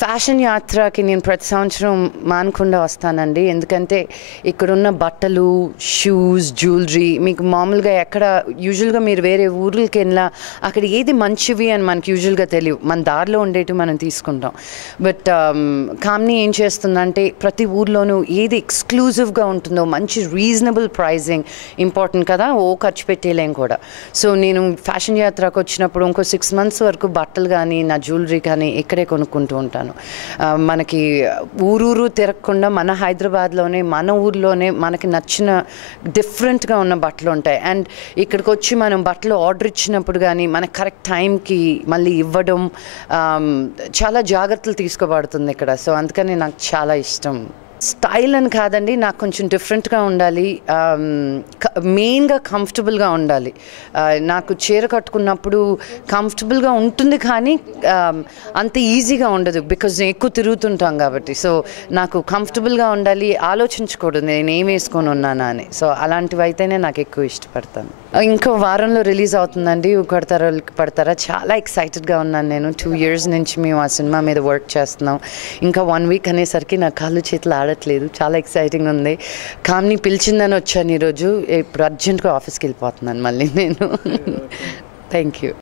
Fashion యాత్రకి నేను ప్రతి సంవత్సరం మానకుండా వస్తానండి. ఎందుకంటే ఇక్కడున్న బట్టలు, షూస్, జ్యువెలరీ మీకు మామూలుగా ఎక్కడ యూజువల్గా మీరు వేరే ఊర్లకి వెళ్ళినా అక్కడ ఏది మంచివి అని మనకి యూజువల్గా తెలియవు. మన దారిలో ఉండేటివి మనం తీసుకుంటాం. బట్ కామ్ని ఏం చేస్తుందంటే ప్రతి ఊర్లోనూ ఏది ఎక్స్క్లూజివ్గా ఉంటుందో మంచి రీజనబుల్ ప్రైజింగ్ ఇంపార్టెంట్ కదా, ఖర్చు పెట్టేలేం కూడా. సో నేను ఫ్యాషన్ యాత్రకు వచ్చినప్పుడు ఇంకో 6 months వరకు బట్టలు కానీ నా జ్యువెలరీ కానీ ఇక్కడే కొనుక్కుంటూ ఉంటాను. మనకి ఊరూరు తిరగకుండా మన హైదరాబాద్లోనే మన ఊర్లోనే మనకి నచ్చిన డిఫరెంట్గా ఉన్న బట్టలు ఉంటాయి. అండ్ ఇక్కడికి వచ్చి మనం బట్టలు ఆర్డర్ ఇచ్చినప్పుడు కానీ మన కరెక్ట్ టైంకి మళ్ళీ ఇవ్వడం చాలా జాగ్రత్తలు తీసుకోబడుతుంది ఇక్కడ. సో అందుకని నాకు చాలా ఇష్టం. స్టైల్ అని కాదండి, నాకు కొంచెం డిఫరెంట్గా ఉండాలి, మెయిన్గా కంఫర్టబుల్గా ఉండాలి. నాకు చీర కట్టుకున్నప్పుడు కంఫర్టబుల్గా ఉంటుంది కానీ అంత ఈజీగా ఉండదు, బికాజ్ నేను ఎక్కువ తిరుగుతుంటాం కాబట్టి. సో నాకు కంఫర్టబుల్గా ఉండాలి, ఆలోచించకూడదు నేను ఏం వేసుకొని ఉన్నానా అని. సో అలాంటివి అయితేనే నాకు ఎక్కువ ఇష్టపడతాను. ఇంకో వారంలో రిలీజ్ అవుతుందండి కడతారా పడతారా. చాలా ఎక్సైటెడ్గా ఉన్నాను నేను. 2 years నుంచి మేము ఆ సినిమా మీద వర్క్ చేస్తున్నాం. ఇంకా 1 week అనేసరికి నా కాళ్ళు చేతులు ఆడట్లేదు, చాలా ఎక్సైటింగ్ ఉంది. కామ్ని పిలిచిందని వచ్చాను ఈరోజు. ఇప్పుడు అర్జెంట్గా ఆఫీస్కి వెళ్ళిపోతున్నాను మళ్ళీ నేను. Thank you.